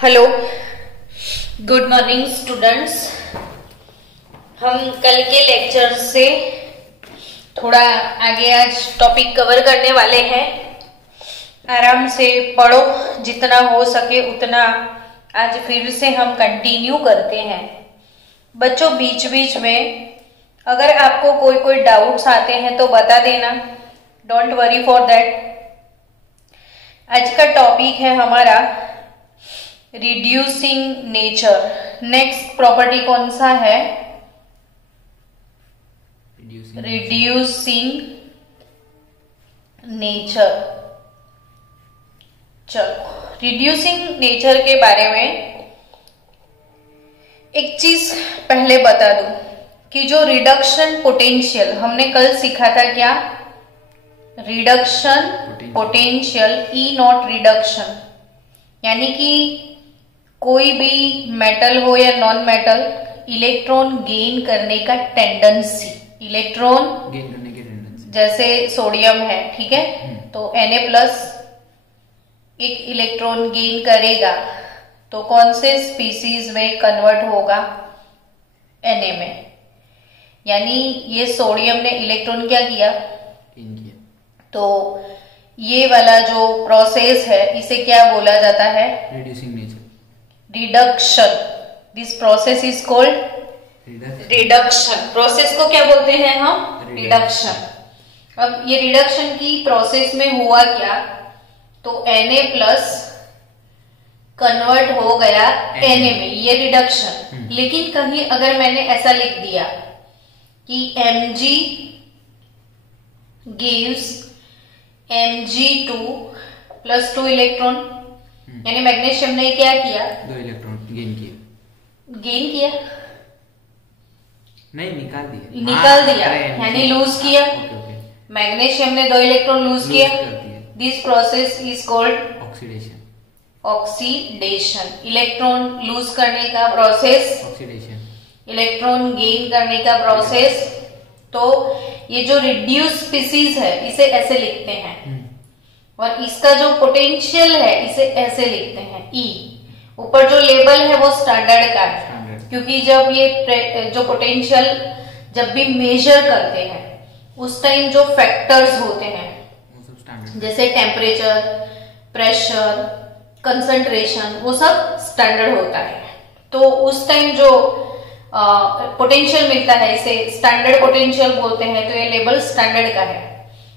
Hello, good morning students. हम कल के लेक्चर से थोड़ा आगे आज टॉपिक कवर करने वाले हैं। आराम से पढ़ो, जितना हो सके उतना। आज फिर से हम कंटिन्यू करते हैं। बच्चों, बीच बीच में अगर आपको कोई डाउट्स आते हैं तो बता देना, डोंट वरी फॉर दैट। आज का टॉपिक है हमारा रिड्यूसिंग नेचर। नेक्स्ट प्रॉपर्टी कौन सा है? Reducing nature. चलो, रिड्यूसिंग नेचर के बारे में एक चीज पहले बता दूं कि जो रिडक्शन पोटेंशियल हमने कल सीखा था, क्या? Reduction potential, E not reduction, यानी कि कोई भी मेटल हो या नॉन मेटल, इलेक्ट्रॉन गेन करने का टेंडेंसी, इलेक्ट्रॉन गेन करने की टेंडेंसी, जैसे सोडियम है, ठीक है, तो Na+ एक इलेक्ट्रॉन गेन करेगा तो कौन से स्पीसीज में कन्वर्ट होगा? Na में। यानी ये सोडियम ने इलेक्ट्रॉन क्या किया? तो ये वाला जो प्रोसेस है इसे क्या बोला जाता है? Reducing nature, reduction. This process is called reduction. Process को क्या बोलते हैं हम? रिडक्शन। अब ये रिडक्शन की प्रोसेस में हुआ क्या? तो Na+ कन्वर्ट हो गया Na में, ये रिडक्शन। लेकिन कहीं अगर मैंने ऐसा लिख दिया कि Mg gives Mg2 + 2 इलेक्ट्रॉन, यानी मैग्नीशियम ने क्या किया? 2 इलेक्ट्रॉन गेन किया नहीं, निकाल दिया, यानी लूज किया। मैग्नीशियम ने 2 इलेक्ट्रॉन लूज किया। This process is called oxidation. Electron lose करने का प्रोसेस ऑक्सीडेशन, इलेक्ट्रॉन गेन करने का प्रोसेस। तो ये जो रिड्यूस स्पीसीज है इसे ऐसे लिखते हैं, और इसका जो पोटेंशियल है इसे ऐसे लिखते हैं, E। ऊपर जो लेबल है वो स्टैंडर्ड का है, क्योंकि जब ये जो पोटेंशियल जब भी मेजर करते हैं उस टाइम जो फैक्टर्स होते हैं, जैसे टेम्परेचर, प्रेशर, कंसंट्रेशन, वो सब स्टैंडर्ड होता है। तो उस टाइम जो पोटेंशियल मिलता है इसे स्टैंडर्ड पोटेंशियल बोलते हैं। तो ये लेबल स्टैंडर्ड का है।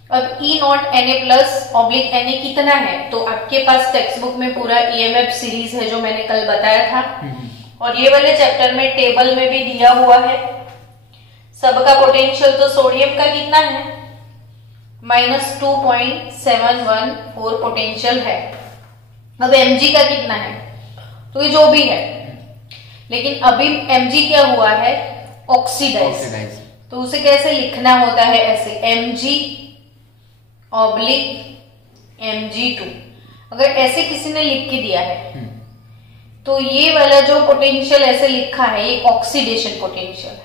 अब E नॉट Na+/Na कितना है? तो आपके पास टेक्स्ट बुक में पूरा EMF सीरीज है जो मैंने कल बताया था, और ये वाले चैप्टर में टेबल में भी दिया हुआ है सबका पोटेंशियल। तो सोडियम का कितना है? -2.714 पोटेंशियल है। अब Mg का कितना है? तो ये जो भी है, लेकिन अभी Mg क्या हुआ है? ऑक्सीडाइज। तो उसे कैसे लिखना होता है? ऐसे Mg/Mg2। अगर ऐसे किसी ने लिख के दिया है तो ये वाला जो पोटेंशियल ऐसे लिखा है ये ऑक्सीडेशन पोटेंशियल है,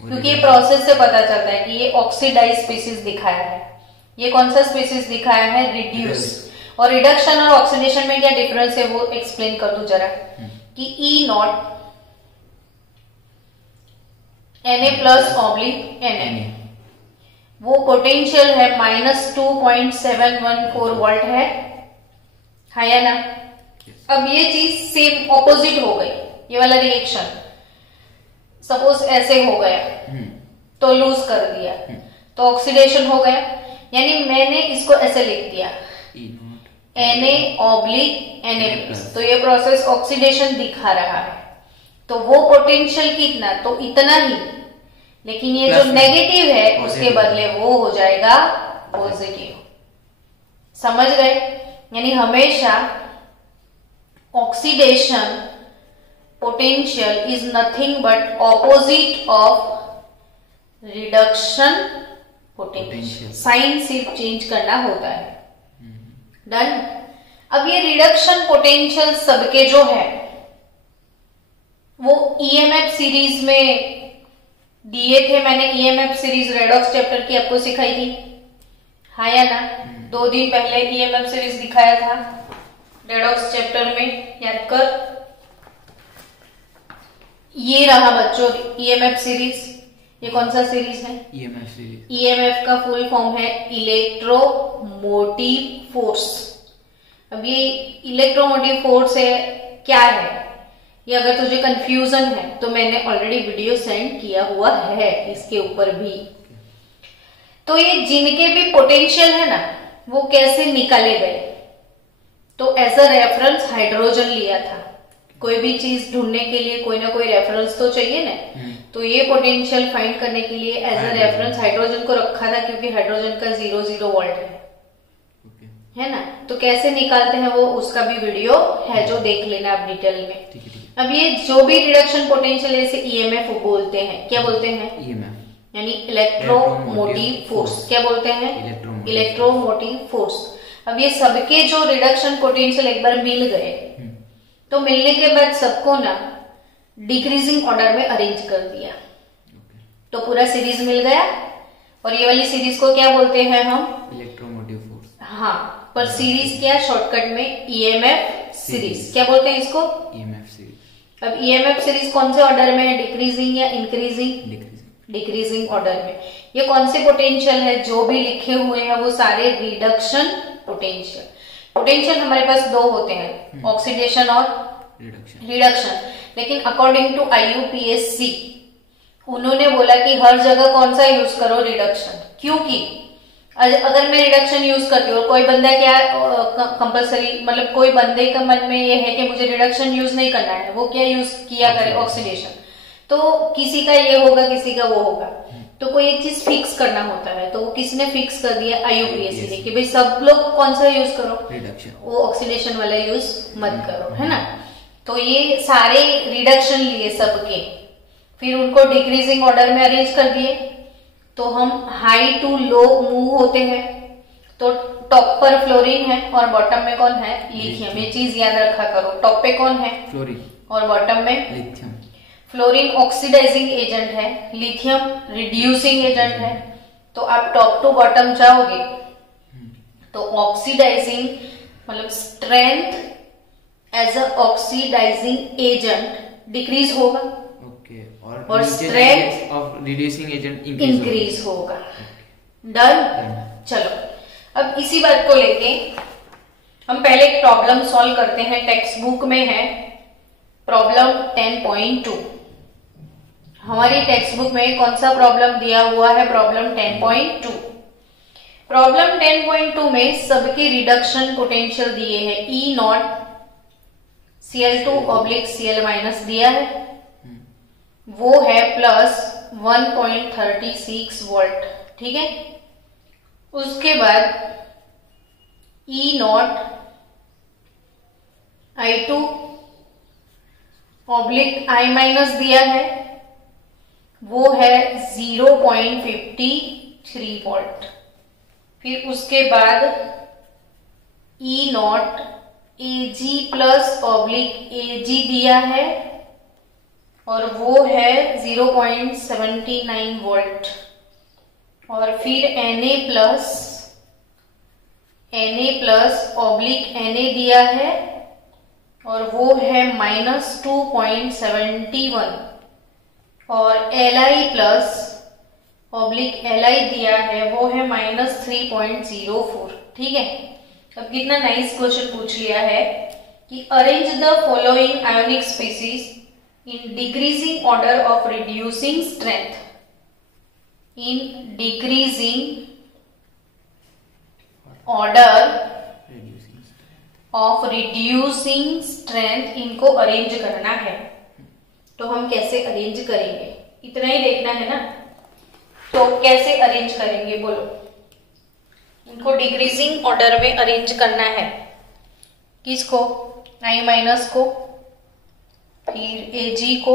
क्योंकि ये प्रोसेस से पता चलता है कि ये ऑक्सीडाइज स्पीसीज दिखाया है। ये कौन सा स्पीसीज दिखाया है? रिड्यूस। और रिडक्शन और ऑक्सीडेशन में क्या डिफरेंस है वो एक्सप्लेन कर दूं जरा, कि E नॉट Na+/Na, वो पोटेंशियल है -2.714 वोल्ट है या ना? अब ये चीज सेम ऑपोजिट हो गई। ये वाला रिएक्शन सपोज ऐसे हो गया तो लूज कर दिया तो ऑक्सीडेशन हो गया, यानी मैंने इसको ऐसे लिख दिया Na/Na+, तो ये प्रोसेस ऑक्सीडेशन दिखा रहा है। तो वो पोटेंशियल कितना? तो इतना ही, लेकिन ये जो नेगेटिव है उसके बदले वो हो जाएगा पॉजिटिव। समझ गए? यानी हमेशा oxidation potential is nothing but opposite of reduction potential. Sign सिर्फ चेंज करना होता है। डन। अब ये रिडक्शन पोटेंशियल सबके जो है वो EMF सीरीज में दिए थे। मैंने EMF सीरीज रेडॉक्स चैप्टर की आपको सिखाई थी, हाँ या ना? 2 दिन पहले EMF सीरीज दिखाया था रेडॉक्स चैप्टर में, याद कर। ये रहा बच्चों ईएमएफ सीरीज। ये कौन सा सीरीज है? EMF series. ईएमएफ का फुल फॉर्म है इलेक्ट्रोमोटिव फोर्स। अब ये इलेक्ट्रोमोटिव फोर्स है क्या है, ये अगर तुझे कंफ्यूजन है तो मैंने ऑलरेडी वीडियो सेंड किया हुआ है इसके ऊपर भी। तो ये जिनके भी पोटेंशियल है ना वो कैसे निकाले गए, तो एज अ रेफरेंस हाइड्रोजन लिया था। कोई भी चीज ढूंढने के लिए कोई ना कोई रेफरेंस तो चाहिए ना, तो ये पोटेंशियल फाइंड करने के लिए एज अ रेफरेंस हाइड्रोजन को रखा था, क्योंकि हाइड्रोजन का 0 वोल्ट है ना। तो कैसे निकालते हैं वो उसका भी वीडियो है जो देख लेना आप डिटेल में। अब ये जो भी रिडक्शन पोटेंशियल है इसे ईएमएफ बोलते हैं। क्या बोलते हैं? ईएमएफ यानी इलेक्ट्रोमोटिव फोर्स। क्या बोलते हैं? Electromotive force. अब ये सबके जो रिडक्शन पोटेंशियल एक बार मिल गए, तो मिलने के बाद सबको ना डिक्रीजिंग ऑर्डर में अरेंज कर दिया, तो पूरा सीरीज मिल गया। और ये वाली सीरीज को क्या बोलते हैं हम? Electromotive force. हाँ, पर सीरीज क्या शॉर्टकट में ईएमएफ सीरीज। क्या बोलते हैं इसको? EMF series. अब ईएमएफ सीरीज कौन से ऑर्डर में है, डिक्रीजिंग या इंक्रीजिंग? डिक्रीजिंग ऑर्डर में। ये कौन से पोटेंशियल है? जो भी लिखे हुए हैं वो सारे रिडक्शन पोटेंशियल। पोटेंशियल हमारे पास दो होते हैं, ऑक्सीडेशन और रिडक्शन। लेकिन अकॉर्डिंग टू IUPAC उन्होंने बोला कि हर जगह कौन सा यूज करो? रिडक्शन। क्योंकि अगर मैं रिडक्शन यूज करती हूँ, कोई बंदा क्या कंपलसरी, मतलब कोई बंदे का मन में ये है कि मुझे रिडक्शन यूज नहीं करना है, वो क्या यूज किया करे? ऑक्सीडेशन। तो किसी का ये होगा, किसी का वो होगा, तो कोई एक चीज फिक्स करना होता है, तो वो किसने फिक्स कर दिया? IUPAC ने, कि भाई सब लोग कौन सा यूज करो? रिडक्शन। वो ऑक्सीडेशन वाला यूज मत करो, है ना। तो ये सारे रिडक्शन लिए सबके, फिर उनको डिक्रीजिंग ऑर्डर में अरेंज कर दिए। तो हम हाई टू लो मूव होते हैं। तो टॉप पर फ्लोरीन है और बॉटम में कौन है? लिथियम। ये चीज याद रखा करो, टॉप पे कौन है? फ्लोरीन, और बॉटम में लिथियम। फ्लोरीन ऑक्सीडाइजिंग एजेंट है, लिथियम रिड्यूसिंग एजेंट है। तो आप टॉप टू बॉटम जाओगे तो ऑक्सीडाइजिंग मतलब strength as a oxidizing agent decrease होगा, और strength of reducing agent increase होगा। डन। चलो अब इसी बात को लेके हम पहले एक प्रॉब्लम सॉल्व करते हैं। टेक्स्ट बुक में है प्रॉब्लम 10.2। हमारी टेक्स्ट बुक में कौन सा प्रॉब्लम दिया हुआ है? प्रॉब्लम 10.2। प्रॉब्लम 10.2 में सबके रिडक्शन पोटेंशियल दिए हैं। E0 Cl2/Cl- दिया है, वो है प्लस 1.36 वोल्ट। ठीक है। उसके बाद E0 I2/I- दिया है, वो है 0.53 वोल्ट। फिर उसके बाद E0 Ag+/Ag दिया है और वो है 0.79 वोल्ट। और फिर Na+/Na दिया है और वो है -2.71। और Li+/Li दिया है, वो है -3.04। ठीक है। अब कितना नाइस क्वेश्चन पूछ लिया है कि arrange the following ionic species in decreasing order of reducing strength। in decreasing order of reducing strength इनको अरेंज करना है। तो हम कैसे अरेंज करेंगे, इतना ही देखना है ना। तो कैसे अरेंज करेंगे बोलो? इनको डिक्रीजिंग ऑर्डर में अरेंज करना है। किसको? I- को, फिर Ag को,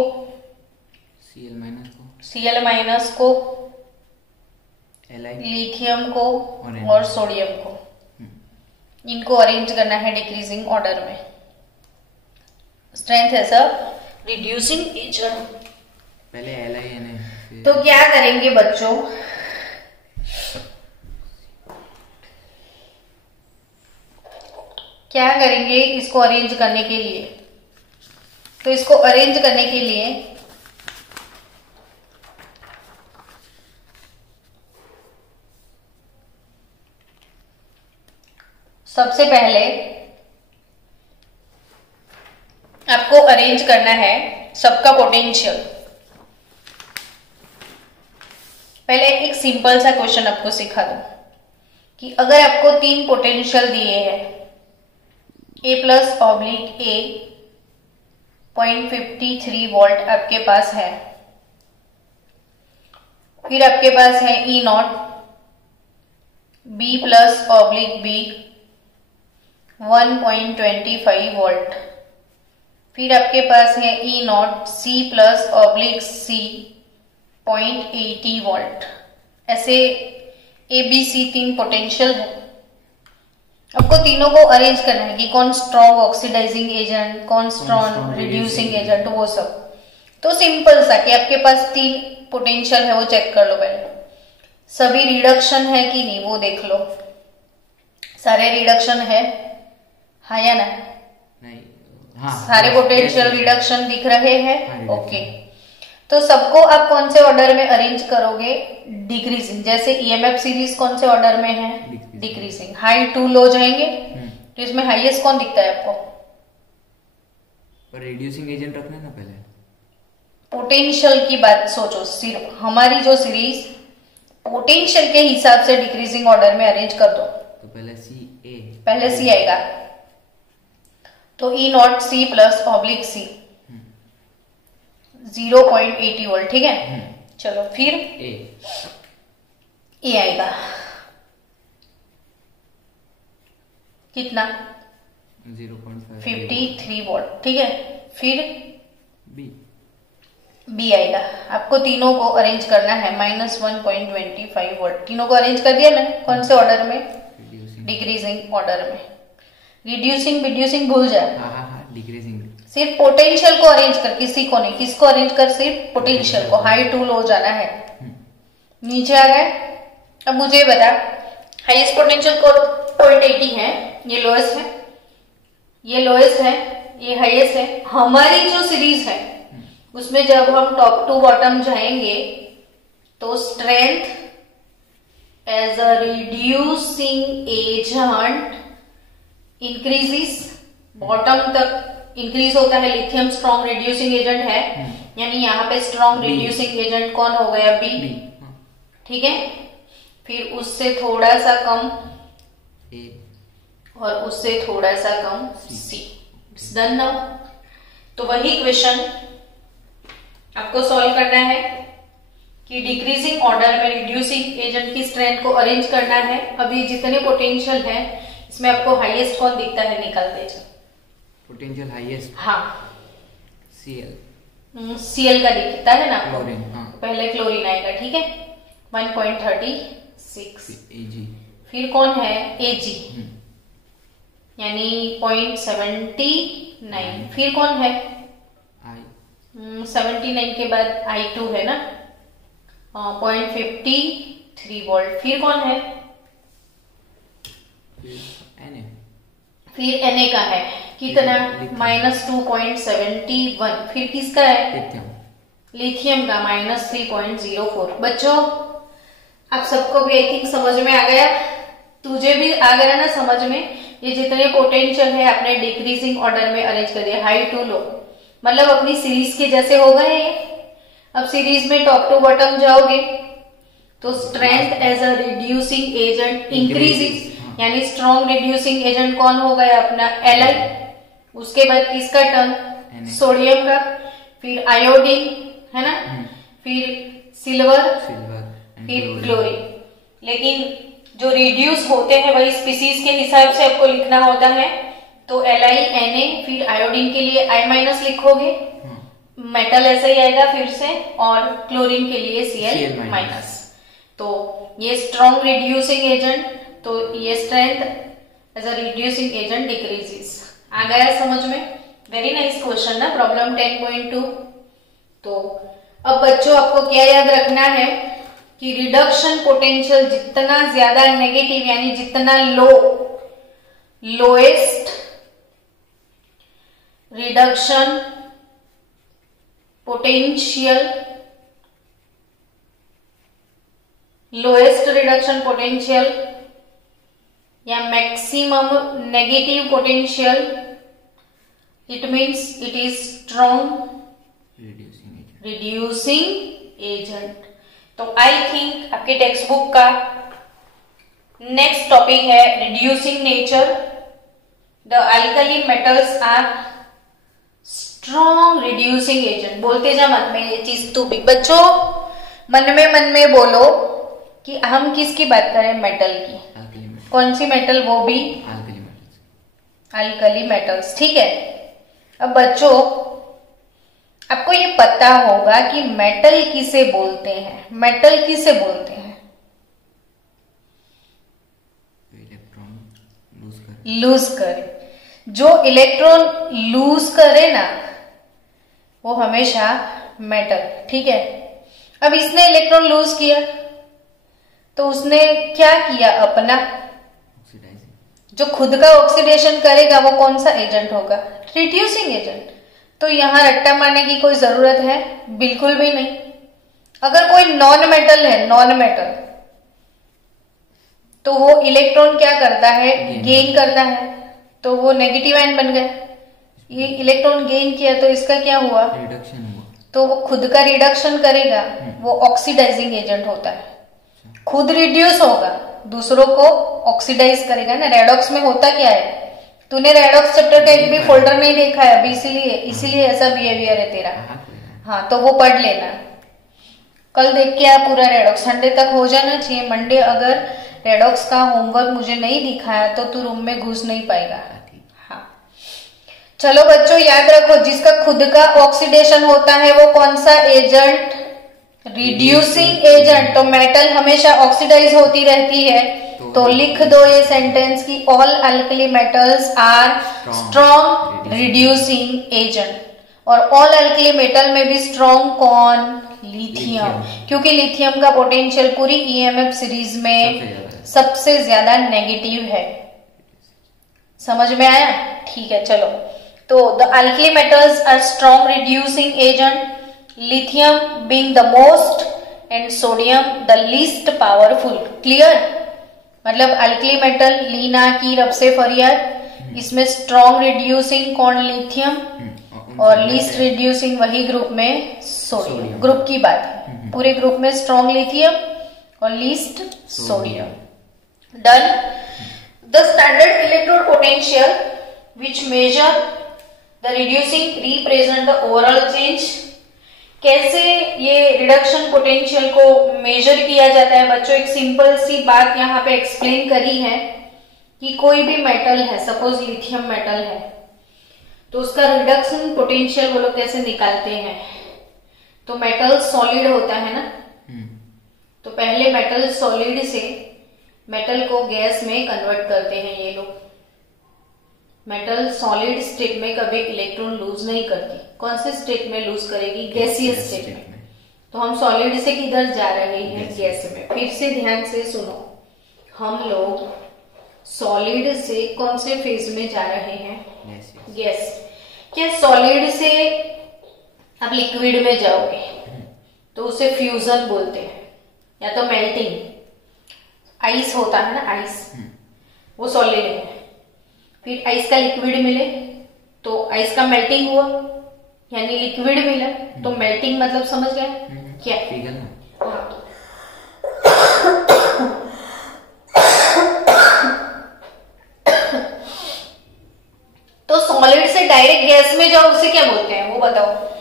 Cl- को, लिथियम को और सोडियम को। इनको अरेंज करना है डिक्रीजिंग ऑर्डर में। Strength as a reducing agent. पहले Li तो क्या करेंगे बच्चों? क्या करेंगे इसको अरेंज करने के लिए? तो इसको अरेंज करने के लिए सबसे पहले आपको अरेंज करना है सबका पोटेंशियल। पहले एक सिंपल सा क्वेश्चन आपको सिखा दूं कि अगर आपको 3 पोटेंशियल दिए हैं, A plus oblique A 0.53 volt आपके पास है, फिर आपके पास है E not B plus oblique B 1.25 volt, फिर आपके पास है E not C plus oblique C 0.80 volt. ऐसे ABC 3 पोटेंशियल है। आपको तीनों को अरेंज करना है कि कौन स्ट्रॉन्ग ऑक्सीडाइजिंग एजेंट, कौन स्ट्रॉन्ग रिड्यूसिंग एजेंट, वो सब। तो सिंपल सा कि आपके पास 3 पोटेंशियल है वो चेक कर लो पहले। सभी रिडक्शन है कि नहीं वो देख लो। सारे रिडक्शन है, हाँ या ना? नहीं, हाँ, सारे पोटेंशियल रिडक्शन दिख रहे हैं। ओके, तो सबको आप कौन से ऑर्डर में अरेंज करोगे? डिक्रीजिंग। जैसे ईएमएफ सीरीज कौन से ऑर्डर में है? डिक्रीजिंग। हाई टू लो जाएंगे, तो इसमें हाईएस्ट कौन दिखता है आपको? पर रिड्यूसिंग एजेंट रखना है ना पहले। पोटेंशियल की बात सोचो, सिर्फ हमारी जो सीरीज पोटेंशियल के हिसाब से डिक्रीजिंग ऑर्डर में अरेंज कर दो। तो पहले सी आएगा, तो E not C plus oblique C 0.80 volt, ठीक है। चलो फिर A आएगा कितना? 0.53 वोल्ट, ठीक है। फिर B आएगा। आपको तीनों को अरेंज करना है -1.25 वोल्ट। तीनों को अरेंज कर दिया ना? कौन से ऑर्डर में? डिक्रीजिंग ऑर्डर में। रिड्यूसिंग भूल जाए, डिक्रीजिंग। सिर्फ पोटेंशियल को अरेंज कर, किसी को नहीं। किसको अरेंज कर? सिर्फ पोटेंशियल को। हाई टू लो जाना है। नीचे आ गए। अब मुझे बता, हाईएस्ट पोटेंशियल को 0.80 है, ये लोएस्ट है, ये लोएस्ट है, ये हाईएस्ट है। हमारी जो सीरीज है उसमें जब हम टॉप टू बॉटम जाएंगे तो strength as a reducing agent increases, bottom तक इंक्रीज होता है। लिथियम स्ट्रॉन्ग रिड्यूसिंग एजेंट है, यानी यहाँ पे स्ट्रॉन्ग रिड्यूसिंग एजेंट कौन हो गया? बी, ठीक है। फिर उससे थोड़ा सा कम ए, और उससे थोड़ा सा कम सी। It's done now. तो वही क्वेश्चन आपको सॉल्व करना है कि डिक्रीजिंग ऑर्डर में रिड्यूसिंग एजेंट की स्ट्रेंथ को अरेंज करना है। अभी जितने पोटेंशियल है इसमें आपको हाईएस्ट कौन दिखता है? निकाल दीजिए। पोटेंशियल हाईएस्ट, हाँ, Cl का दिखता है ना? क्लोरीन, हाँ। पहले क्लोरीन आएगा, ठीक है। 1.36 Ag। फिर कौन है? Ag, यानी 0.79। फिर कौन है? 79 के बाद I2 है ना, 0.53 वोल्ट। फिर कौन है? फिर Na का है कितना? -2.71। फिर किसका है? लिथियम का -3.04। बच्चों आप सबको भी आई थिंक समझ में आ गया, तुझे भी आ गया ना समझ में? ये जितने पोटेंशियल है आपने डिक्रीजिंग ऑर्डर में अरेंज कर दिया, हाई टू लो, मतलब अपनी सीरीज के जैसे हो गए ये। अब सीरीज में टॉप टू बॉटम जाओगे तो strength as a reducing agent increasing, यानी स्ट्रॉन्ग रिड्यूसिंग एजेंट कौन हो गया? अपना Li। उसके बाद किसका टर्न? सोडियम का। फिर आयोडीन है ना, फिर सिल्वर, फिर क्लोरीन। लेकिन जो रिड्यूस होते हैं वही स्पीसीज के हिसाब से आपको लिखना होता है। तो Li, Na, फिर आयोडीन के लिए I- लिखोगे, मेटल ऐसा ही आएगा फिर से, और क्लोरीन के लिए Cl-। तो ये स्ट्रॉन्ग रिड्यूसिंग एजेंट, तो ये strength as a reducing agent decreases. आ गया समझ में? वेरी नाइस क्वेश्चन ना, प्रॉब्लम 10.2। तो अब बच्चों आपको क्या याद रखना है कि रिडक्शन पोटेंशियल जितना ज्यादा नेगेटिव, यानी जितना low, lowest reduction potential, lowest reduction potential या maximum negative potential, it means it is strong reducing agent. तो आई थिंक आपके टेक्स्ट बुक का नेक्स्ट टॉपिक है reducing nature. The alkali metals are strong reducing agent. बोलते जा मन में ये चीज तू भी बच्चों, मन में बोलो कि हम किसकी बात करें, मेटल की। कौन सी मेटल, वो भी अल्कली मेटल्स, ठीक है। अब बच्चों आपको ये पता होगा कि मेटल किसे बोलते हैं, मेटल किसे बोलते हैं, लूज करे। जो इलेक्ट्रॉन लूज करे ना वो हमेशा मेटल, ठीक है। अब इसने इलेक्ट्रॉन लूज किया तो उसने क्या किया, अपना जो खुद का ऑक्सीडेशन करेगा वो कौन सा एजेंट होगा, रिड्यूसिंग एजेंट। तो यहां रट्टा मारने की कोई जरूरत है बिल्कुल भी नहीं। अगर कोई नॉन मेटल है, नॉन मेटल, तो वो इलेक्ट्रॉन क्या करता है, गेन करता है, तो वो नेगेटिव आयन बन गया। ये इलेक्ट्रॉन गेन किया तो इसका क्या हुआ, रिडक्शन हुआ। तो वो खुद का रिडक्शन करेगा, वो ऑक्सीडाइजिंग एजेंट होता है। खुद रिड्यूस होगा, दूसरों को ऑक्सीडाइज करेगा ना। रेडॉक्स में होता क्या है, तूने रेडॉक्स चैप्टर का एक भी फोल्डर नहीं देखा है अभी, इसीलिए ऐसा बिहेवियर है तेरा। हाँ तो वो पढ़ लेना, कल देख के आप पूरा रेडॉक्स, संडे तक हो जाना चाहिए। मंडे अगर रेडॉक्स का होमवर्क मुझे नहीं दिखाया तो तू रूम में घुस नहीं पाएगा। हाँ चलो बच्चों याद रखो, जिसका खुद का ऑक्सीडेशन होता है वो कौन सा एजेंट, रिड्यूसिंग एजेंट। तो मेटल हमेशा ऑक्सीडाइज होती रहती है, तो लिख दो ये सेंटेंस की all alkali metals are strong reducing agent. और ऑल अल्कली मेटल में भी स्ट्रॉन्ग कौन, लिथियम, क्योंकि लिथियम का पोटेंशियल पूरी ईएमएफ सीरीज में सबसे ज्यादा नेगेटिव है। समझ में आया, ठीक है। चलो तो the alkali metals are strong reducing agent, lithium being the most and sodium the least powerful। Clear, मतलब अल्कली मेटल लीना की रब से फरियाद, इसमें स्ट्रॉन्ग रिड्यूसिंग कौन, लिथियम, और लीस्ट रिड्यूसिंग वही ग्रुप में सोडियम। ग्रुप की बात है, पूरे ग्रुप में स्ट्रॉन्ग लिथियम और least sodium. Done. The standard electrode potential which measure the reducing represent the overall change. कैसे ये रिडक्शन पोटेंशियल को मेजर किया जाता है बच्चों, एक सिंपल सी बात यहाँ पे एक्सप्लेन करी है कि कोई भी मेटल है, सपोज लिथियम मेटल है, तो उसका रिडक्शन पोटेंशियल वो लोग कैसे निकालते हैं। तो मेटल सॉलिड होता है ना, तो पहले मेटल सॉलिड से मेटल को गैस में कन्वर्ट करते हैं ये लोग। मेटल सॉलिड स्टेट में कभी इलेक्ट्रॉन लूज नहीं करती। कौन से स्टेट में लूज करेगी, गैसियस स्टेट में। तो हम सॉलिड से किधर जा रहे हैं, गैस में। फिर से ध्यान से सुनो, हम लोग सॉलिड से कौन से फेज में जा रहे हैं, गैस। क्या सॉलिड से आप लिक्विड में जाओगे तो उसे फ्यूजन बोलते हैं, या तो मेल्टिंग। आइस होता है ना, आइस वो सॉलिड है, फिर आइस का लिक्विड मिले तो आइस का मेल्टिंग हुआ यानी लिक्विड मिला। तो मेल्टिंग मतलब समझ गए क्या, हाँ। तो सॉलिड से डायरेक्ट गैस में जाओ उसे क्या बोलते हैं वो बताओ।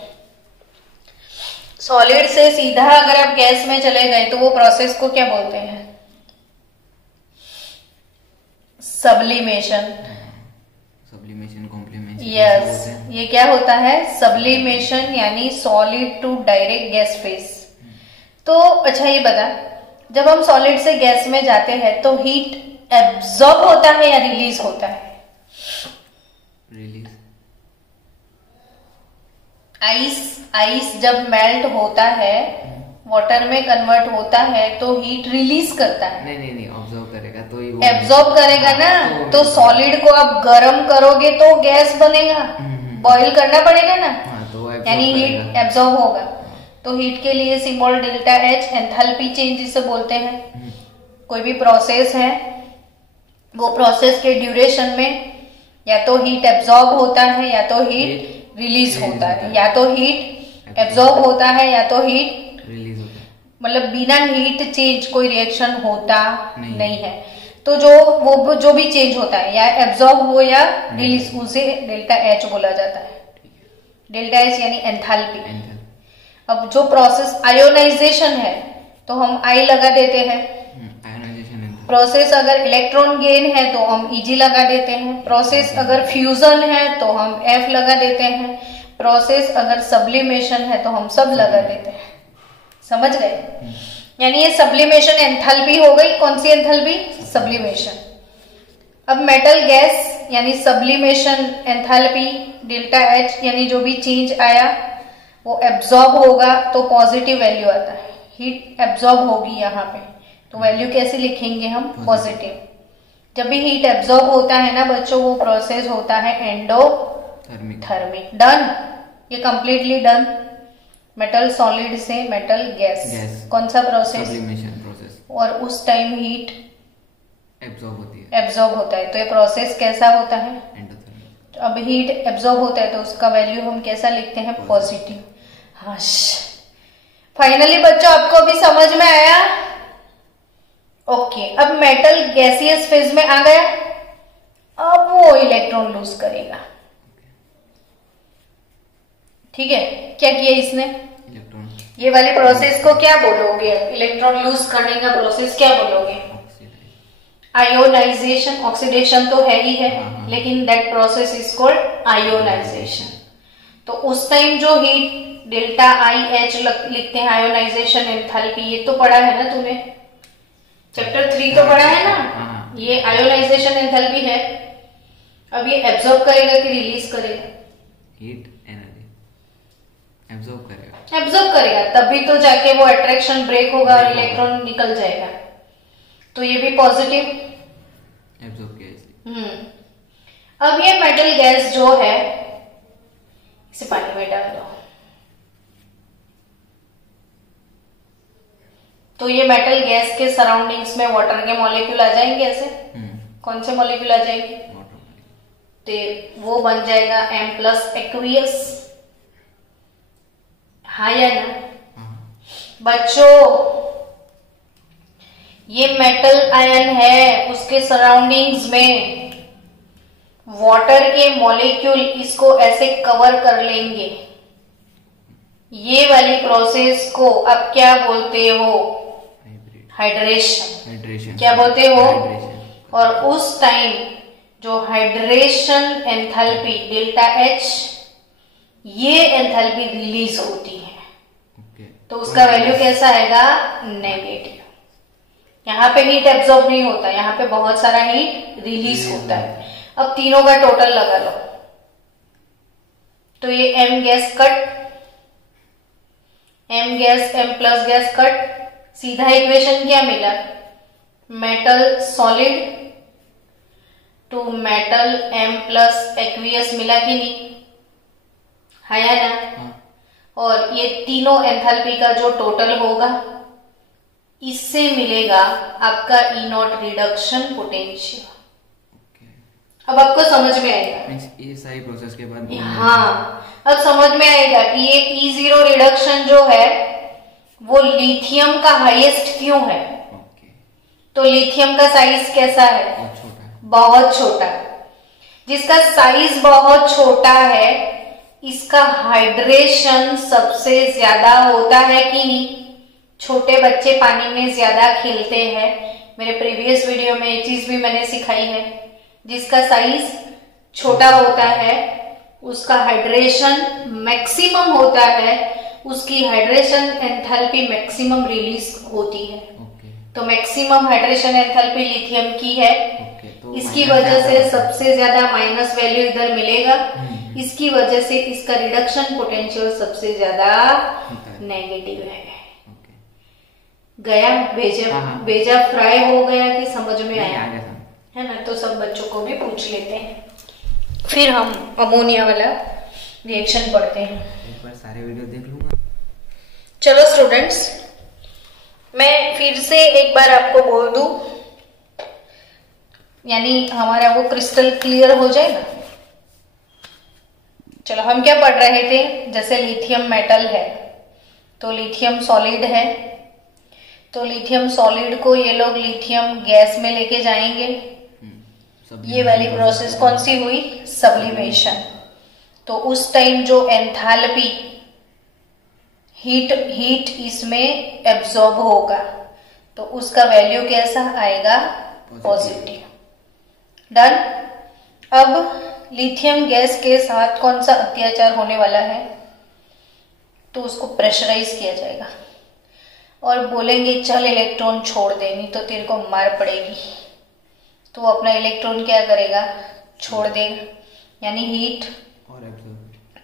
सॉलिड से सीधा अगर आप गैस में चले गए तो वो प्रोसेस को क्या बोलते हैं, सब्लिमेशन। सब्लिमेशन, कॉम्प्लीमेशन। यस, ये क्या होता है, सब्लिमेशन, यानी solid to direct gas phase. तो अच्छा ये बता, जब हम सॉलिड से गैस में जाते हैं तो हीट एब्जॉर्ब होता है या रिलीज होता है, रिलीज। आइस जब मेल्ट होता है, वाटर में कन्वर्ट होता है तो हीट रिलीज करता है। नहीं ऑब्जर्व करेगा तो ही एब्जॉर्ब करेगा ना। तो सॉलिड को आप गर्म करोगे तो गैस बनेगा, बॉईल करना पड़ेगा ना। तो यानी हीट एब्जॉर्ब होगा। तो हीट के लिए symbol delta H, enthalpy change जिसे बोलते हैं। कोई भी प्रोसेस है वो प्रोसेस के ड्यूरेशन में या तो हीट एब्जॉर्ब होता है या तो हीट रिलीज होता है, या तो हीट एब्जॉर्ब होता है या तो हीट रिलीज होता है। मतलब बिना हीट चेंज कोई रिएक्शन होता नहीं है। तो जो भी चेंज होता है या एब्जॉर्ब हो या रिलीज, उसे डेल्टा एच बोला जाता है। डेल्टा एच यानी एंथैल्पी। अब जो प्रोसेस आयोनाइजेशन है तो हम आई लगा देते हैं। प्रोसेस अगर इलेक्ट्रॉन गेन है तो हम Eg लगा देते हैं। प्रोसेस अगर फ्यूजन है तो हम F लगा देते हैं। प्रोसेस अगर सब्लिमेशन है तो हम सब लगा देते हैं। समझ गए? यानी ये सब्लिमेशन एंथैल्पी हो गई। कौन सी एंथैल्पी? सब्लिमेशन। अब मेटल गैस यानी सब्लिमेशन एंथैल्पी डेल्टा एच, यानी जो भी चेंज आया वो एब्जॉर्ब होगा तो पॉजिटिव वैल्यू आता है। हीट एब्जॉर्ब होगी यहाँ पे तो वैल्यू कैसे लिखेंगे हम? पॉजिटिव। जब भी हीट एब्जॉर्ब होता है ना बच्चों, वो प्रोसेस होता है एंडोथर्मिक। डन, ये कंप्लीटली डन। मेटल सॉलिड से मेटल गैस। कौन सा प्रोसेस? Sublimation process. और उस टाइम हीट एब्जॉर्ब होता है तो ये प्रोसेस कैसा होता है? एंडोथर्मिक। अब हीट एब्जॉर्ब होता है तो उसका वैल्यू हम कैसा लिखते हैं? पॉजिटिव। हश। फाइनली बच्चों आपको अभी समझ में आया? ओके, अब मेटल गैसियस फेज में आ गया। अब वो इलेक्ट्रॉन लूज करेगा। ठीक है, क्या किया इसने? इलेक्ट्रॉन। ये वाली प्रोसेस को क्या बोलोगे? इलेक्ट्रॉन लूज करने का प्रोसेस क्या बोलोगे? आयोनाइजेशन। ऑक्सीडेशन तो है ही है, लेकिन that process is called ionisation. तो उस टाइम जो हीट डेल्टा आई एच लिखते हैं, आयोनाइजेशन एंथैल्पी, ये तो पढ़ा है ना तूने? चैप्टर 3 तो पढ़ा है ना? ये आयोनाइजेशन एंथैल्पी है। अब ये एब्जॉर्ब करेगा कि रिलीज करेगा? हीट एनर्जी एब्जॉर्ब करेगा। एब्जॉर्ब करेगा, तभी तो जाके वो अट्रैक्शन ब्रेक होगा और इलेक्ट्रॉन निकल जाएगा। तो ये भी पॉजिटिव एब्जॉर्ब किया। अब ये मेटल गैस जो है इसे पानी में डाल दो तो ये मेटल गैस के सराउंडिंग्स में वाटर के मॉलिक्यूल आ जाएंगे ऐसे। कौन से मॉलिक्यूल आ जाएंगे? तो वो बन जाएगा M+ एक्वियस। हाँ या ना? बच्चों ये मेटल आयन है, उसके सराउंडिंग्स में वाटर के मॉलिक्यूल इसको ऐसे कवर कर लेंगे। ये वाली प्रोसेस को अब क्या बोलते हो? हाइड्रेशन। क्या बोलते हो? और उस टाइम जो हाइड्रेशन एंथैल्पी डेल्टा एच, ये एंथैल्पी रिलीज होती है। तो उसका वैल्यू कैसा आएगा? नेगेटिव। यहाँ पे हीट एब्जॉर्ब नहीं होता, यहाँ पे बहुत सारा हीट रिलीज होता है। अब तीनों का टोटल लगा लो तो ये M gas cut, M gas M+ gas cut, सीधा इक्वेशन क्या मिला? Metal solid to metal M+ aqueous मिला कि नहीं? है या ना? और ये तीनों एंथैल्पी का जो टोटल होगा इससे मिलेगा आपका E0 रिडक्शन पोटेंशियल। अब आपको समझ में आएगा ये सारी प्रोसेस के बाद। हाँ, अब समझ में आएगा कि ये E0 रिडक्शन जो है वो लिथियम का हाईएस्ट क्यों है। तो लिथियम का साइज कैसा है? बहुत छोटा। जिसका साइज बहुत छोटा है इसका हाइड्रेशन सबसे ज्यादा होता है कि नहीं? छोटे बच्चे पानी में ज्यादा खेलते हैं। मेरे प्रीवियस वीडियो में ये चीज भी मैंने सिखाई है। जिसका साइज छोटा होता है उसका हाइड्रेशन मैक्सिमम होता है, उसकी हाइड्रेशन एंथैल्पी मैक्सिमम रिलीज होती है। तो मैक्सिमम हाइड्रेशन एंथैल्पी लिथियम की है। तो इसकी वजह से सबसे ज्यादा माइनस वैल्यू इधर मिलेगा। इसकी वजह से इसका रिडक्शन पोटेंशियल सबसे ज्यादा नेगेटिव है। गया भेजा फ्राई हो गया कि समझ में आया? है ना? तो सब बच्चों को भी पूछ लेते हैं, फिर हम अमोनिया वाला रिएक्शन पढ़ते हैं। एक बार सारे वीडियो देख लूंगा। चलो स्टूडेंट्स, मैं फिर से एक बार आपको बोल दूं, यानी हमारा वो क्रिस्टल क्लियर हो जाए ना। चलो, हम क्या पढ़ रहे थे? जैसे लिथियम मेटल है तो लिथियम सॉलिड है, तो लिथियम सॉलिड को ये लोग लिथियम गैस में लेके जाएंगे। ये वाली प्रोसेस कौन सी हुई? सब्लिमेशन। तो उस टाइम जो एंथैल्पी हीट इसमें एब्जॉर्ब होगा तो उसका वैल्यू कैसा आएगा? पॉजिटिव। डन। अब लिथियम गैस के साथ कौन सा अत्याचार होने वाला है? तो उसको प्रेशराइज किया जाएगा और बोलेंगे चल इलेक्ट्रॉन छोड़ दे, नहीं तो तेरे को मार पड़ेगी। तो अपना इलेक्ट्रॉन क्या करेगा? छोड़ देगा, यानी हीट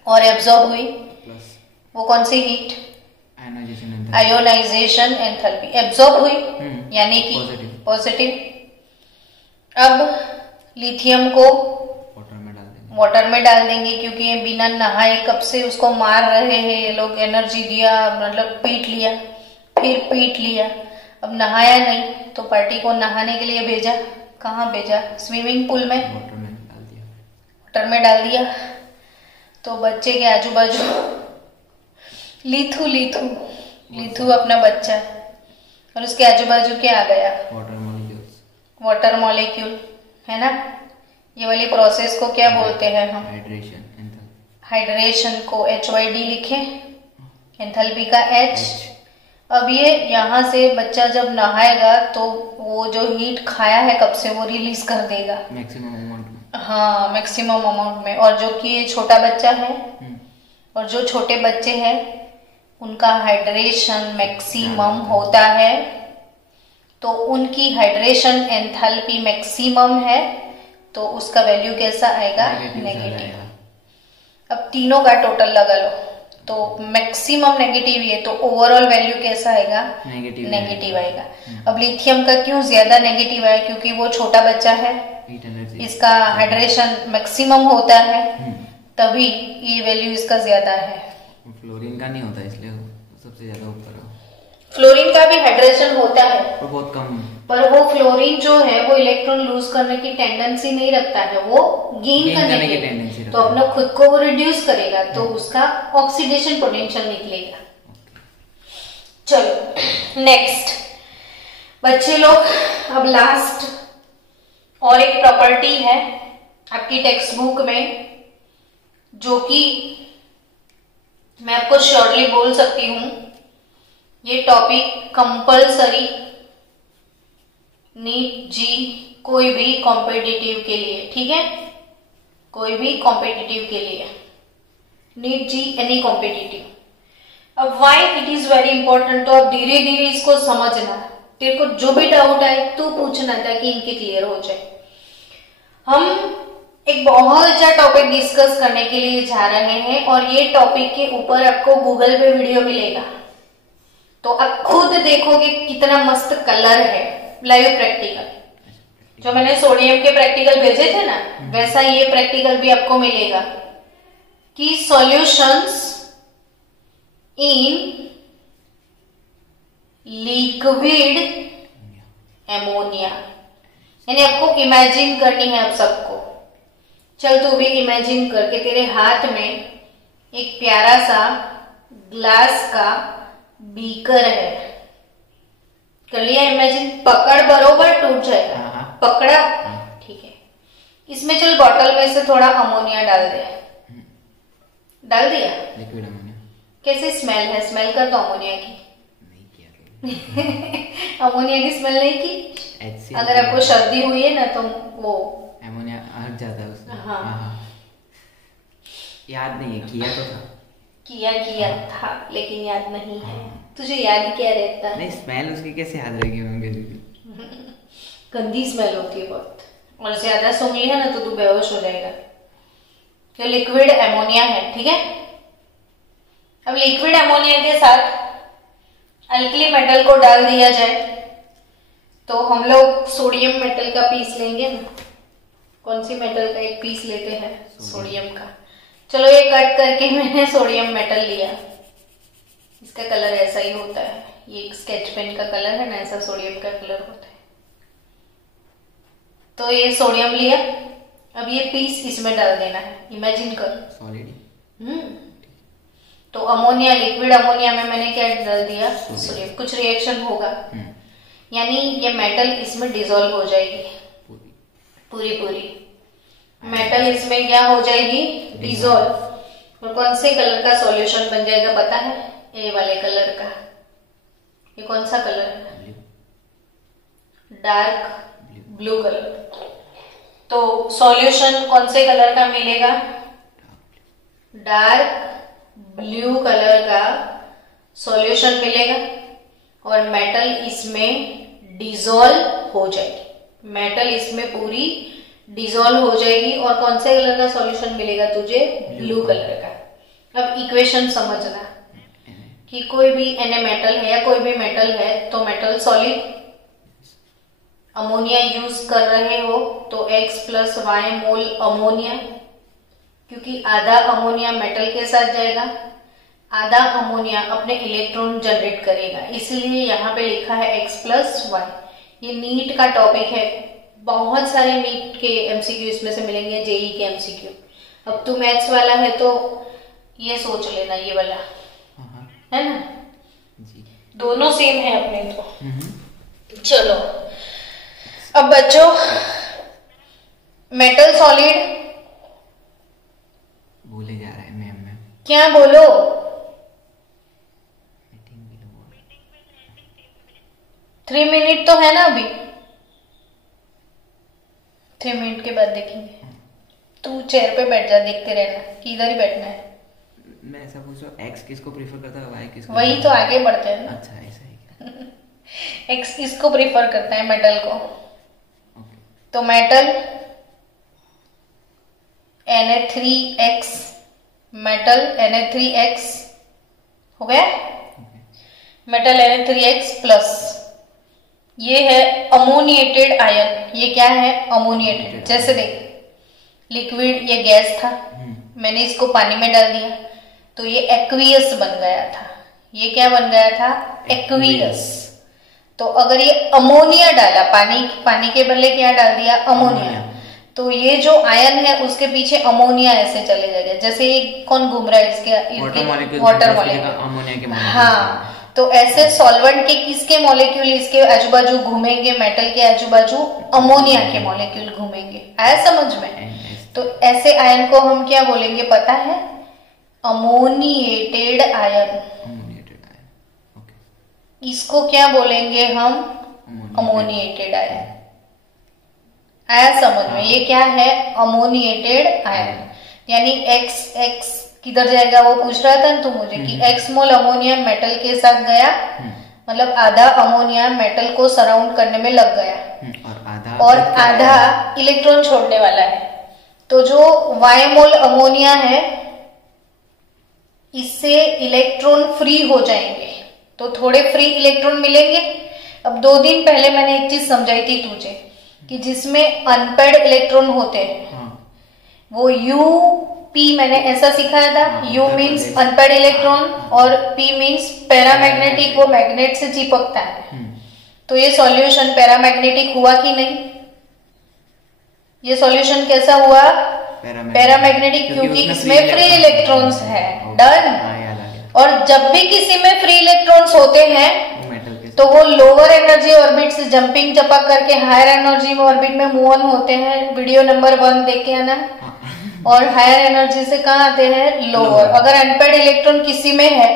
और एब्जॉर्ब हुई। वो कौन सी हीट? Ionisation enthalpy. एब्जॉर्ब हुई यानी कि पॉजिटिव। अब लिथियम को वाटर में डाल देंगे क्योंकि ये बिना नहाए कब से उसको मार रहे हैं ये लोग। एनर्जी दिया, मतलब पीट लिया, फिर पीट लिया, अब नहाया नहीं तो पार्टी को नहाने के लिए भेजा। कहाँ भेजा? स्विमिंग पूल में, वाटर में डाल दिया। तो बच्चे के आजू बाजू लिथू अपना बच्चा, और उसके आजू बाजू क्या आ गया? वाटर मॉलिक्यूल, है ना। ये वाली प्रोसेस को क्या बोलते हैं हम? हाइड्रेशन को HYD लिखे, एंथैल्पी का H। अब ये यहाँ से बच्चा जब नहाएगा तो वो जो हीट खाया है कब से वो रिलीज कर देगा मैक्सिमम अमाउंट में। हाँ, मैक्सिमम अमाउंट में। और जो कि ये छोटा बच्चा है और जो छोटे बच्चे हैं उनका हाइड्रेशन मैक्सिमम होता है, तो उनकी हाइड्रेशन एंथैल्पी मैक्सिमम है तो उसका वैल्यू कैसा आएगा? नेगेटिव। अब तीनों का टोटल लगा लो तो मैक्सिमम नेगेटिव है तो ओवरऑल वैल्यू कैसा आएगा? नेगेटिव आएगा। अब लिथियम का क्यों ज्यादा नेगेटिव आया? क्योंकि वो छोटा बच्चा है, इसका हाइड्रेशन मैक्सिमम होता है, तभी ये वैल्यू इसका ज्यादा है। फ्लोरीन का नहीं होता इसलिए सबसे ज्यादा ऊपर। फ्लोरीन का भी हाइड्रेशन होता है पर बहुत कम, पर वो फ्लोरीन जो है वो इलेक्ट्रॉन लूज करने की टेंडेंसी नहीं रखता है, वो गेन करने की टेंडेंसी। तो अपना खुद को वो रिड्यूस करेगा तो उसका ऑक्सीडेशन पोटेंशियल निकलेगा। चलो नेक्स्ट बच्चे लोग, अब लास्ट और एक प्रॉपर्टी है आपकी टेक्स्ट बुक में जो कि मैं आपको श्योरली बोल सकती हूं ये टॉपिक कंपलसरी नीट जी कोई भी कॉम्पिटिटिव के लिए, ठीक है, कोई भी कॉम्पिटिटिव के लिए, नीट जी एनी कॉम्पिटिटिव। अब why it is very important, तो अब धीरे धीरे इसको समझना। तेरे को जो भी डाउट आए तो पूछना ताकि इनके क्लियर हो जाए। हम एक बहुत अच्छा टॉपिक डिस्कस करने के लिए जा रहे हैं और ये टॉपिक के ऊपर आपको गूगल पे वीडियो मिलेगा, तो आप खुद देखोगे कितना मस्त कलर है। लाइव प्रैक्टिकल जो मैंने सोडियम के प्रैक्टिकल भेजे थे ना, वैसा ये प्रैक्टिकल भी आपको मिलेगा कि सॉल्यूशंस इन लिक्विड एमोनिया, यानी आपको इमेजिन करनी है आप सबको। चल तू भी इमेजिन करके, तेरे हाथ में एक प्यारा सा ग्लास का बीकर है, कर लिया इमेजिन। पकड़ बरोबर टूट जाएगा, पकड़ा, ठीक है। इसमें चल बॉटल में से थोड़ा अमोनिया डाल दे, डाल दिया लिक्विड अमोनिया। कैसे स्मेल है? स्मेल कर तो अमोनिया की नहीं किया अमोनिया की स्मेल नहीं की। अगर आपको सर्दी हुई है ना तो वो अमोनिया हट जाता है उसमें। हाँ। याद नहीं है, किया तो था, किया था लेकिन याद नहीं है। तुझे याद क्या रहता है? नहीं, स्मेल उसकी कैसे याद रहेगी होंगे? गंदी स्मेल होती है बहुत, और ज्यादा सूंघ लिया ना तो तू बेहोश हो जाएगा। तो लिक्विड एमोनिया है, ठीक है। अब लिक्विड एमोनिया के साथ अल्कली मेटल को डाल दिया जाए तो हम लोग सोडियम मेटल का पीस लेंगे ना। कौन सी मेटल का एक पीस लेते हैं? सोडियम का। चलो ये कट करके मैंने सोडियम मेटल लिया, इसका कलर ऐसा ही होता है, ये स्केच पेन का कलर है ना, ऐसा सोडियम का कलर होता है। तो ये सोडियम लिया, अब ये पीस इसमें डाल देना है, इमेजिन कर सॉलिड। तो अमोनिया, लिक्विड अमोनिया में मैंने क्या डाल दिया, सोडियम। कुछ रिएक्शन होगा, यानी ये मेटल इसमें डिसॉल्व हो जाएगी, पूरी मेटल इसमें क्या हो जाएगी, डिसॉल्व। और कौन से कलर का सॉल्यूशन बन जाएगा पता है, ये वाले कलर का। ये कौन सा कलर है, डार्क ब्लू कलर। तो सॉल्यूशन कौन से कलर का मिलेगा, डार्क ब्लू कलर का सॉल्यूशन मिलेगा, और मेटल इसमें डिसॉल्व हो जाएगी, मेटल इसमें पूरी डिसॉल्व हो जाएगी। और कौन से कलर का सॉल्यूशन मिलेगा तुझे, ब्लू कलर का। अब इक्वेशन समझना कि कोई भी Na मेटल है या कोई भी मेटल है, तो मेटल सॉलिड, अमोनिया यूज कर रहे हो तो X + Y मोल अमोनिया, क्योंकि आधा अमोनिया मेटल के साथ जाएगा, आधा अमोनिया अपने इलेक्ट्रॉन जनरेट करेगा, इसलिए यहाँ पे लिखा है X + Y। ये नीट का टॉपिक है, बहुत सारे नीट के एमसीक्यू इसमें से मिलेंगे, जेई के एमसीक्यू। अब तू मैथ्स वाला है तो ये सोच लेना, ये वाला है ना जी, दोनों सेम है अपने तो। चलो अब बच्चों, मेटल सॉलिड बोले जा रहा है मैम, क्या बोलो, 3 मिनट तो है ना अभी, 3 मिनट के बाद देखेंगे। तू चेयर पे बैठ जा, देखते रहना कि इधर ही बैठना है। मैं ऐसा पूछ रहा हूँ, एक्स किसको प्रीफर करता है, वाई किसको? वही तो आगे बढ़ते हैं ना। अच्छा ऐसा ही क्या? एक्स किसको प्रीफर करता है, मेटल को। तो मेटल Na3X, मेटल Na3X हो गया, मेटल Na3X प्लस, ये है अमोनिएटेड आयन। ये क्या है, अमोनिएटेड। जैसे देख, लिक्विड ये गैस था, मैंने इसको पानी में डाल दिया तो ये एक्वियस बन गया था। ये क्या बन गया था, एक्वियस। तो अगर ये अमोनिया डाला, पानी के बदले क्या डाल दिया, अमोनिया, तो ये जो आयन है उसके पीछे अमोनिया ऐसे चले जाएगा। जैसे कौन घूम रहा है इसके, वाटर मॉलिक्यूल। हाँ, तो ऐसे सॉल्वेंट के किसके मॉलिक्यूल इसके आजू बाजू घूमेंगे, मेटल के आजू बाजू अमोनिया के मॉलिक्यूल घूमेंगे। आया समझ में? तो ऐसे आयन को हम क्या बोलेंगे पता है, अमोनिएटेड आयन। इसको क्या बोलेंगे हम, अमोनिएटेड आयन। आया समझ में? ये क्या है, अमोनिएटेड आयन। यानी X किधर जाएगा वो पूछ रहा था ना तू मुझे, कि X मोल अमोनिया मेटल के साथ गया, मतलब आधा अमोनिया मेटल को सराउंड करने में लग गया, और आधा इलेक्ट्रॉन छोड़ने वाला है। तो जो Y मोल अमोनिया है, इससे इलेक्ट्रॉन फ्री हो जाएंगे, तो थोड़े फ्री इलेक्ट्रॉन मिलेंगे। अब 2 दिन पहले मैंने एक चीज समझाई थी तुझे, कि जिसमें अनपेड इलेक्ट्रॉन होते हैं, वो UP मैंने ऐसा सिखाया था। U मीन्स अनपेड इलेक्ट्रॉन और P मीन्स पैरामैग्नेटिक, वो मैग्नेट से चिपकता है। तो ये सॉल्यूशन पैरामैग्नेटिक हुआ कि नहीं? ये सॉल्यूशन कैसा हुआ, पैरामैग्नेटिक, क्योंकि इसमें फ्री इलेक्ट्रॉन्स है। डन। और जब भी किसी में फ्री इलेक्ट्रॉन्स होते हैं तो वो लोअर एनर्जी ऑर्बिट से जंपिंग जपक करके हायर एनर्जी ऑर्बिट में मूव ऑन होते हैं। वीडियो नंबर 1 देख के आना। और हायर एनर्जी से कहाँ आते हैं, लोअर। अगर अनपेड इलेक्ट्रॉन किसी में है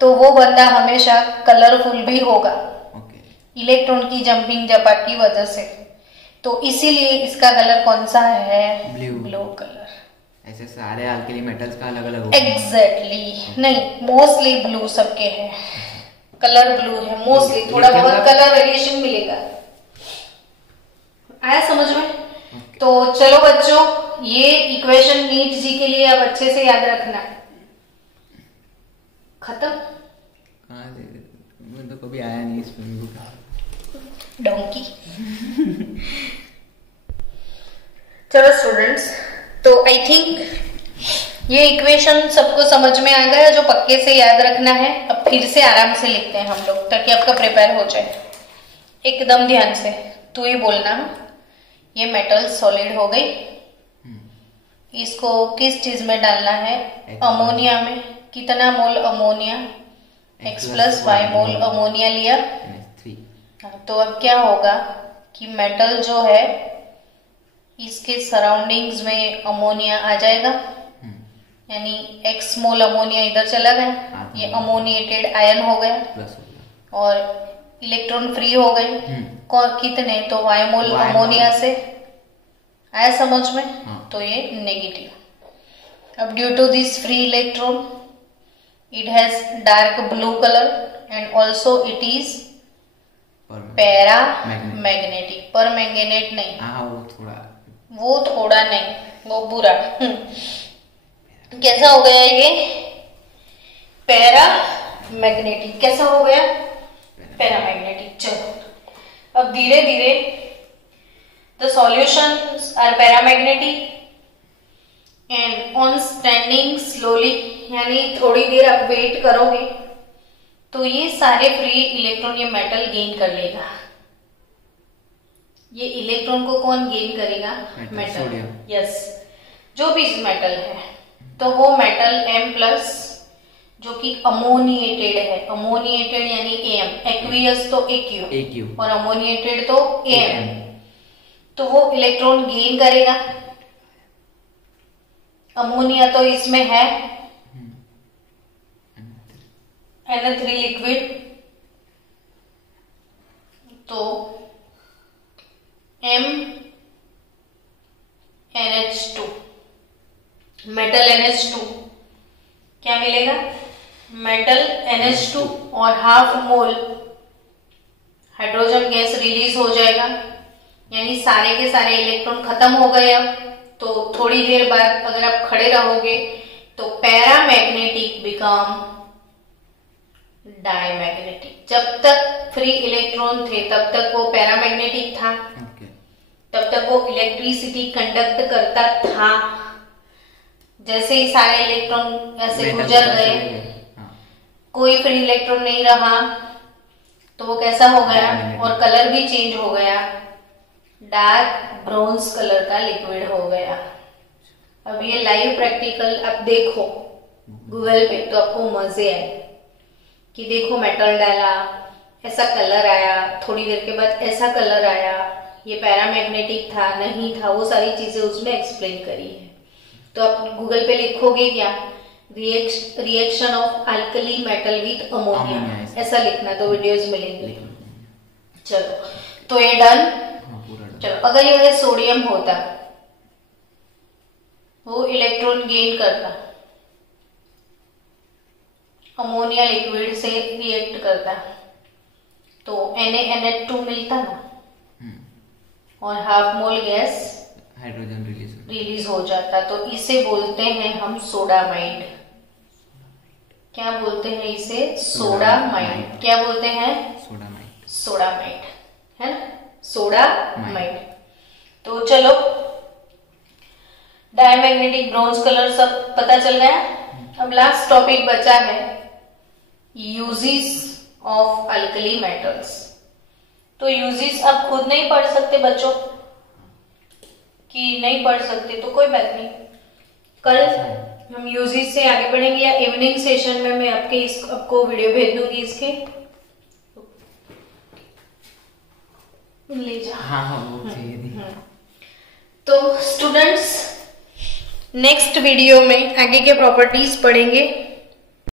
तो वो बंदा हमेशा कलरफुल भी होगा, इलेक्ट्रॉन की जंपिंग जपक की वजह से। तो इसीलिए इसका कलर कौन सा है, ब्लू कलर। ऐसे सारे अल्कली मेटल्स का अलग अलग एग्जैक्टली नहीं, मोस्टली ब्लू सबके है, कलर ब्लू है मोस्टली, थोड़ा बहुत कलर वेरिएशन मिलेगा। आया समझ में? तो चलो बच्चों, ये इक्वेशन नीट जी के लिए आप अच्छे से याद रखना। खत्म? तो कभी आया नहीं इसमें डोंकी। चलो स्टूडेंट्स, तो आई थिंक ये इक्वेशन सबको समझ में आ गया, जो पक्के से याद रखना है। अब फिर से आराम से लिखते हैं हम लोग, ताकि आपका प्रिपेयर हो जाए एकदम ध्यान से। तू ही बोलना, ये मेटल सॉलिड हो गई, इसको किस चीज में डालना है? अमोनिया में। कितना मोल अमोनिया? x प्लस वाई मोल अमोनिया लिया। तो अब क्या होगा कि मेटल जो है इसके सराउंडिंग्स में अमोनिया आ जाएगा, यानी x मोल अमोनिया इधर चला गया, ये अमोनिएटेड आयन हो गया और इलेक्ट्रॉन फ्री हो गए। कितने? तो y मोल अमोनिया से आया समझ में? तो ये नेगेटिव। अब due to this free electron it has dark blue colour and also it is paramagnetic. पर मैंगनेट नहीं, वो थोड़ा नहीं, वो बुरा। कैसा हो गया ये? Para magnetic. कैसा हो गया? Para magnetic. चलो अब धीरे धीरे the solutions are paramagnetic and on standing slowly, यानी थोड़ी देर आप वेट करोगे तो ये सारे फ्री इलेक्ट्रॉन ये मेटल गेन कर लेगा। ये इलेक्ट्रॉन को कौन गेन करेगा? मेटल। यस, जो भी मेटल है, तो वो मेटल M प्लस जो कि अमोनिएटेड है, अमोनिएटेड यानी AM, एक्वियस तो AQ और अमोनिएटेड तो AM, तो वो इलेक्ट्रॉन गेन करेगा। अमोनिया तो इसमें है NH3 लिक्विड, तो MnH2 मेटल NH2 क्या मिलेगा? मेटल NH2 और half mole hydrogen gas release हो जाएगा, यानी सारे के सारे इलेक्ट्रॉन खत्म हो गए। अब तो थोड़ी देर बाद अगर आप खड़े रहोगे तो पैरामैग्नेटिक बिकम डायमैग्नेटिक। जब तक फ्री इलेक्ट्रॉन थे तब तक वो पैरामैग्नेटिक था, तब तक वो इलेक्ट्रिसिटी कंडक्ट करता था। जैसे ही सारे इलेक्ट्रॉन ऐसे गुजर गए, कोई फ्री इलेक्ट्रॉन नहीं रहा, तो वो कैसा हो गया? और कलर भी चेंज हो गया, डार्क ब्रॉन्ज कलर का लिक्विड हो गया। अब ये लाइव प्रैक्टिकल आप देखो गूगल पे तो आपको मजे आए कि देखो मेटल डाला, ऐसा कलर आया, थोड़ी देर के बाद ऐसा कलर आया, ये पैरामैग्नेटिक था नहीं था, वो सारी चीजें उसमें एक्सप्लेन करी है। तो आप गूगल पे लिखोगे क्या? Reaction of alkali metal with ammonia, ऐसा लिखना तो वीडियोस मिलेंगे। चलो तो ये डन। चलो अगर ये सोडियम होता, वो इलेक्ट्रॉन गेन करता, अमोनिया लिक्विड से रिएक्ट करता, तो NaNH2 मिलता ना, और half mole gas hydrogen release हो जाता। तो इसे बोलते हैं हम सोडामाइड। क्या बोलते हैं इसे? सोडामाइड। क्या बोलते हैं? सोडामाइड, है ना, सोडामाइड। तो चलो डायमैग्नेटिक ब्रॉन्ज कलर सब पता चल गया। अब लास्ट टॉपिक बचा है यूजेस ऑफ अल्कली मेटल्स। तो यूजेस आप खुद नहीं पढ़ सकते बच्चों, कि नहीं पढ़ सकते तो कोई बात नहीं, कल हम यूजेस से आगे बढ़ेंगे, या इवनिंग सेशन में मैं आपको वीडियो भेज दूंगी इसके, ले जा। हाँ वो चाहिए। तो स्टूडेंट्स नेक्स्ट वीडियो में आगे के प्रॉपर्टीज पढ़ेंगे।